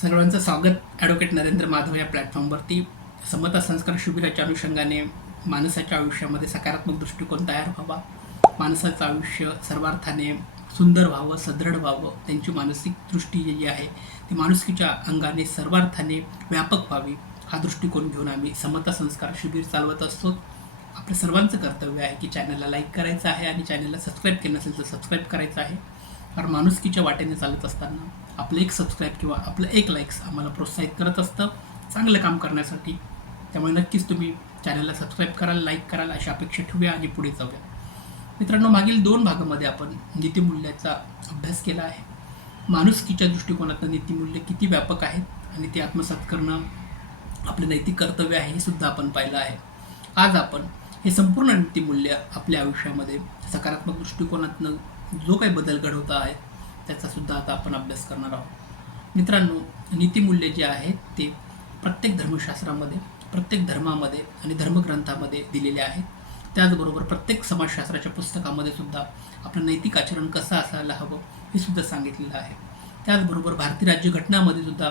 सर्वांचं स्वागत ॲडव्होकेट नरेंद्र माधव या प्लॅटफॉर्मवरती. समता संस्कार शिबिराच्या अनुषंगाने माणसाच्या आयुष्यामध्ये सकारात्मक दृष्टिकोन तयार व्हावा, माणसाचं आयुष्य सर्वार्थाने सुंदर व्हावं, सदृढ व्हावं, त्यांची मानसिक दृष्टी जी आहे ती माणुसकीच्या अंगाने सर्वार्थाने व्यापक व्हावी, हा दृष्टिकोन घेऊन आम्ही समता संस्कार शिबिर चालवत असतो. आपल्या सर्वांचं कर्तव्य आहे की चॅनलला लाईक करायचं आहे आणि चॅनलला सबस्क्राईब केलं नसेल तर सबस्क्राईब करायचं आहे. कारण माणुसकीच्या वाटेने चालत असताना आपलं एक सबस्क्राईब किंवा आपलं एक लाईक्स आम्हाला प्रोत्साहित करत असतं चांगलं काम करण्यासाठी. त्यामुळे नक्कीच तुम्ही चॅनलला सबस्क्राईब कराल, लाईक कराल अशी अपेक्षा ठेवूया आणि पुढे जाऊया. मित्रांनो, मागील 2 भागामध्ये आपण नीतिमूल्याचा अभ्यास केला आहे. माणुसकीच्या दृष्टिकोनातून नीतिमूल्य किती व्यापक आहेत आणि ते आत्मसात करणं आपले नैतिक कर्तव्य आहे हे सुद्धा आपण पाहिलं आहे. आज आपण हे संपूर्ण नीतिमूल्य आपल्या आयुष्यामध्ये सकारात्मक दृष्टिकोनातून जो काही बदल घडवता आहे त्याचा सुद्धा आता आपण अभ्यास करणार आहोत. मित्रांनो, नीतिमूल्य जे आहेत ते प्रत्येक धर्मशास्त्रामध्ये, प्रत्येक धर्मामध्ये आणि धर्मग्रंथामध्ये दिलेले आहेत. त्याचबरोबर प्रत्येक समाजशास्त्राच्या पुस्तकामध्ये सुद्धा आपलं नैतिक आचरण कसं असायला हवं हे सुद्धा सांगितलेलं आहे. त्याचबरोबर भारतीय राज्यघटनामध्ये सुद्धा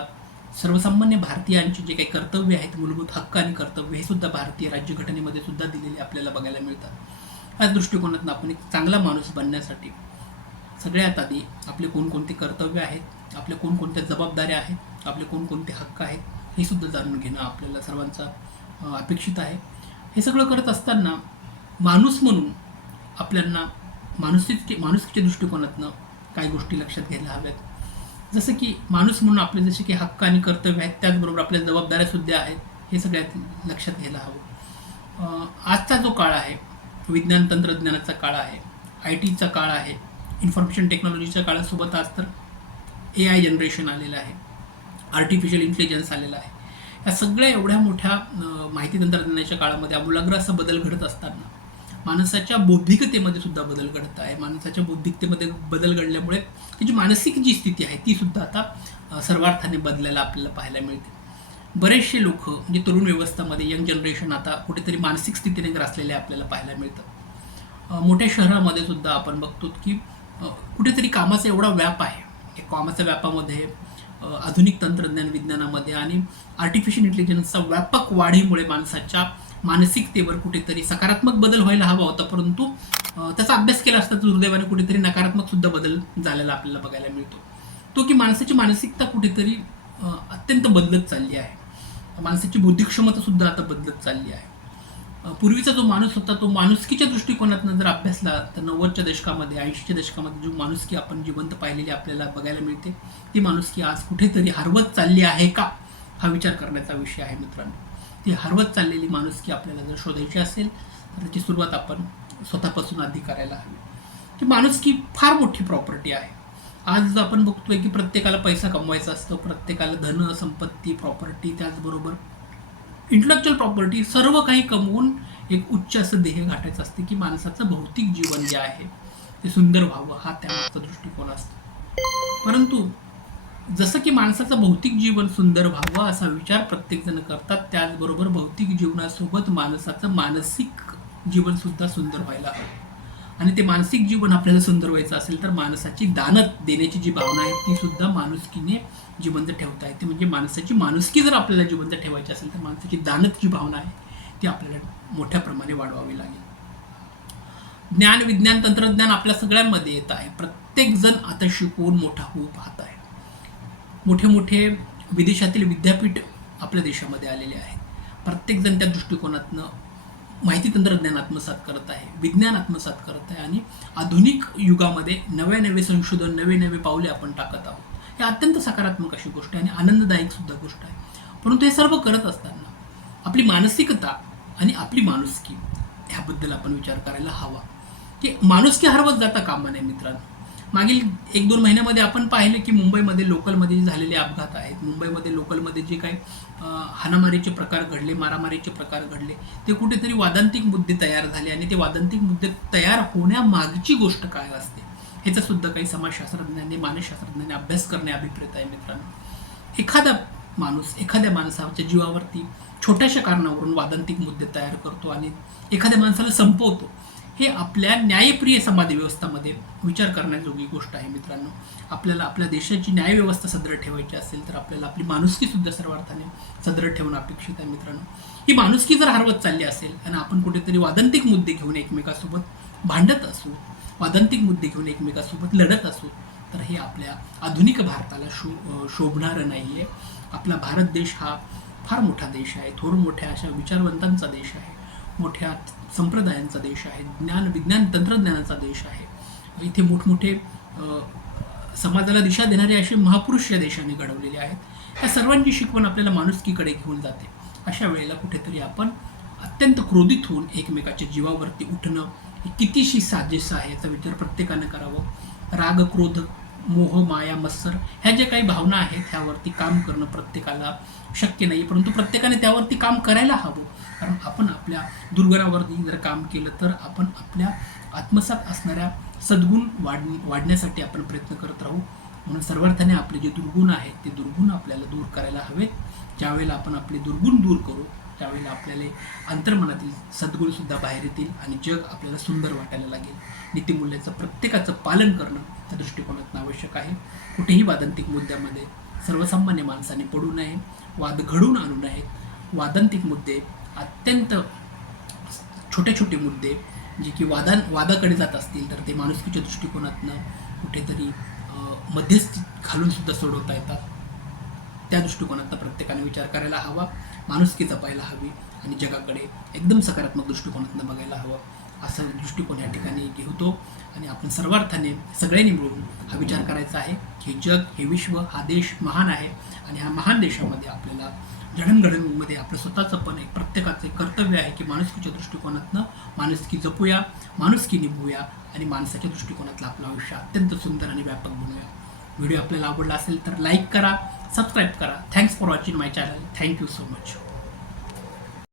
सर्वसामान्य भारतीयांची जे काही कर्तव्य आहेत, मूलभूत हक्क आणि कर्तव्य हे सुद्धा भारतीय राज्यघटनेमध्ये सुद्धा दिलेले आपल्याला बघायला मिळतात. याच दृष्टिकोनातून आपण एक चांगला माणूस बनण्यासाठी सगळ्यात आधी आपले कोणकोणते कर्तव्य आहेत, आपल्या कोणकोणत्या जबाबदाऱ्या आहेत, आपले कोणकोणते हक्क आहेत हे सुद्धा जाणून घेणं आपल्याला सर्वांचा अपेक्षित आहे. हे सगळं करत असताना माणूस म्हणून आपल्याला माणुसकीच्या दृष्टिकोनातनं काही गोष्टी लक्षात घ्यायला हव्यात. जसं की माणूस म्हणून आपले जसे की हक्क आणि कर्तव्य आहेत त्याचबरोबर आपल्या जबाबदाऱ्यासुद्धा आहेत, हे सगळ्यात लक्षात घ्यायला हवं. आजचा जो काळ आहे, विज्ञान तंत्रज्ञानाचा काळ आहे, IT चा काळ आहे, इन्फॉर्मेशन टेक्नॉलॉजीच्या काळासोबत आज तर AI जनरेशन आलेलं आहे, आर्टिफिशियल इंटेलिजन्स आलेला आहे. या सगळ्या एवढ्या मोठ्या माहिती तंत्रज्ञानाच्या काळामध्ये आमूलाग्र असा बदल घडत असताना माणसाच्या बौद्धिकतेमध्ये सुद्धा बदल घडत आहे. माणसाच्या बौद्धिकतेमध्ये बदल घडल्यामुळे त्याची मानसिक जी स्थिती आहे ती सुद्धा आता सर्वार्थाने बदलायला आपल्याला पाहायला मिळते. बरेचसे लोक म्हणजे तरुण व्यवस्थामध्ये यंग जनरेशन आता कुठेतरी मानसिक स्थितीने ग्रासलेले आपल्याला पाहायला मिळतं. मोठ्या शहरामध्ये सुद्धा आपण बघतो की कुठेतरी कामाचा एवढा व्याप आहे. कामाच्या व्यापामध्ये आधुनिक तंत्रज्ञान विज्ञानामध्ये आणि आर्टिफिशियल इंटेलिजन्सचा व्यापक वाढीमुळे माणसाच्या मानसिकतेवर कुठेतरी सकारात्मक बदल व्हायला हवा होता, परंतु त्याचा अभ्यास केला असता दुर्दैवाने कुठेतरी नकारात्मक सुद्धा बदल झालेला आपल्याला बघायला मिळतो. तो की माणसाची मानसिकता कुठेतरी अत्यंत बदलत चालली आहे. माणसाची बौद्धिक क्षमता सुद्धा आता बदलत चालली आहे. पूर्वीचा जो माणूस होता तो माणुसकीच्या दृष्टिकोनातून जर अभ्यासला तर 90च्या दशकामध्ये, 80च्या दशकामध्ये जो माणुसकी आपण जिवंत पाहिलेली आपल्याला बघायला मिळते ती माणुसकी आज कुठेतरी हरवत चालली आहे का, हा विचार करण्याचा विषय आहे. मित्रांनो, ती हरवत चाललेली माणुसकी आपल्याला जर शोधायची असेल तर त्याची सुरुवात आपण स्वतःपासून आधी करायला हवी. ती माणुसकी फार मोठी प्रॉपर्टी आहे. आज आपण बघतोय की प्रत्येकाला पैसा कमवायचा असतो, प्रत्येकाला धन, संपत्ती, प्रॉपर्टी, त्याचबरोबर इंटलेक्च्युअल प्रॉपर्टी सर्व काही कमवून एक उच्च असं ध्येय गाठायचं असते की माणसाचं भौतिक जीवन जे आहे ते सुंदर व्हावं, हा त्यामागचा दृष्टिकोन असतो. परंतु जसं की माणसाचं भौतिक जीवन सुंदर व्हावं असा विचार प्रत्येकजण करतात, त्याचबरोबर भौतिक जीवनासोबत माणसाचं मानसिक जीवन सुद्धा सुंदर व्हायला हवं. आणि ते मानसिक जीवन आपल्याला सुंदर व्हायचं असेल तर माणसाची दान देण्याची जी भावना आहे ती सुद्धा माणुसकीने जिवंत ठेवता येते. म्हणजे माणसाची माणुसकी जर आपल्याला जिवंत ठेवायची असेल तर माणसाची दानत जी भावना आहे ती आपल्याला मोठ्या प्रमाणे वाढवावी लागेल. ज्ञान, विज्ञान, तंत्रज्ञान आपल्या सगळ्यांमध्ये येत आहे. प्रत्येकजण आता शिकवून मोठा होऊ पाहत आहे. मोठे मोठे विदेशातील विद्यापीठ आपल्या देशामध्ये आलेले आहेत. प्रत्येकजण त्या दृष्टिकोनातनं माहिती तंत्रज्ञान आत्मसात करत आहे, विज्ञान आत्मसात करत आहे आणि आधुनिक युगामध्ये नवे नवे संशोधन, नवे नवे पावले आपण टाकत आहोत. हे अत्यंत सकारात्मक अशी गोष्ट आहे आणि आनंददायक सुद्धा गोष्ट आहे. परंतु हे सर्व करत असताना आपली मानसिकता आणि आपली माणुसकी ह्याबद्दल आपण विचार करायला हवा की माणुसकी हरवत जाता कामा नये. मित्रांनो, मागील 1-2 महिन्यामध्ये आपण पाहिले की मुंबईमध्ये लोकलमध्ये जे झालेले अपघात आहेत, मुंबईमध्ये लोकलमध्ये जे काही हाणामारीचे प्रकार घडले, मारामारीचे प्रकार घडले, ते कुठेतरी वादांतिक मुद्दे तयार झाले आणि ते वादांतिक मुद्दे तयार होण्यामागची गोष्ट काय असते ह्याचा सुद्धा काही समाजशास्त्रज्ञांनी, मानसशास्त्रज्ञांनी अभ्यास करणे अभिप्रेत आहे. मित्रांनो, एखादा माणूस एखाद्या माणसाच्या जीवावरती छोट्याशा कारणावरून वादांतिक मुद्दे तयार करतो आणि एखाद्या माणसाला संपवतो, हे आपल्या न्यायप्रिय समाज व्यवस्थामध्ये विचार करण्याजोगी गोष्ट आहे मित्रांनो. आपल्याला आपल्या देशाची न्यायव्यवस्था सदृढ ठेवायची असेल तर आपल्याला आपली माणुसकीसुद्धा सर्वार्थाने सदृढ ठेवणं अपेक्षित आहे मित्रांनो. ही माणुसकी जर हरवत चालली असेल आणि आपण कुठेतरी वादंतिक मुद्दे घेऊन एकमेकासोबत भांडत असू, वादंतिक मुद्दे घेऊन एकमेकासोबत लढत असू, तर हे आपल्या आधुनिक भारताला शोभणारं नाही आहे. आपला भारत देश हा फार मोठा देश आहे, थोर मोठ्या अशा विचारवंतांचा देश आहे, मोठ्या संप्रदायांचा देश आहे, ज्ञान विज्ञान तंत्रज्ञानाचा देश आहे. इथे मोठमोठे समाजाला दिशा देणारे असे महापुरुष या देशाने घडवलेले आहेत. या सर्वांची शिकवण आपल्याला माणुसकीकडे घेऊन जाते. अशा वेळेला कुठेतरी आपण अत्यंत क्रोधित होऊन एकमेकाच्या जीवावरती उठणं ही कितीशी साजेसं आहे याचा विचार प्रत्येकानं करावं. राग, क्रोध, मोह, माया, मत्सर ह्या ज्या काही भावना आहेत त्यावरती काम करणं प्रत्येकाला शक्य नाही, परंतु प्रत्येकाने त्यावरती काम करायला हवं. कारण आपण आपल्या दुर्गुणावरती जर काम केलं तर आपण आपल्या आत्मसात असणाऱ्या सद्गुण वाढण्यासाठी आपण प्रयत्न करत राहू. म्हणून सर्वार्थाने आपले जे दुर्गुण आहेत ते दुर्गुण आपल्याला दूर करायला हवेत. ज्यावेळेला आपण आपले दुर्गुण दूर करू त्यावेळेला आपल्याला अंतर्मनातील सद्गुणसुद्धा बाहेर येतील आणि जग आपल्याला सुंदर वाटायला लागेल. नीतिमूल्याचं प्रत्येकाचं पालन करणं त्या दृष्टिकोनातून आवश्यक आहे. कुठेही वादंतिक मुद्द्यामध्ये सर्वसामान्य माणसाने पडू नये, वाद घडवून आणू नयेत. वादंतिक मुद्दे अत्यंत छोटे छोटे मुद्दे जे की वादाकडे जात असतील तर ते माणुसकीच्या दृष्टिकोनातनं कुठेतरी मध्यस्थी घालूनसुद्धा सोडवता येतात. त्या दृष्टिकोनातनं प्रत्येकाने विचार करायला हवा, माणुसकी जपायला हवी आणि जगाकडे एकदम सकारात्मक दृष्टिकोनातनं बघायला हवं असा दृष्टिकोन या ठिकाणी घेतो. आणि आपण सर्वार्थाने सगळ्यांनी मिळून हा विचार करायचा आहे की जग, हे विश्व, हा देश महान आहे आणि ह्या महान देशामध्ये आपल्याला जडणघडणीमध्ये आपलं स्वतःचं पण एक प्रत्येकाचं कर्तव्य आहे की माणुसकीच्या दृष्टिकोनातनं माणुसकी जपूया, माणुसकी निभूया आणि माणसाच्या दृष्टिकोनातलं आपलं आयुष्य अत्यंत सुंदर आणि व्यापक बनवूया. व्हिडिओ आपल्याला आवडला असेल तर लाईक करा, सबस्क्राईब करा. Thanks for watching my channel. Thank you so much.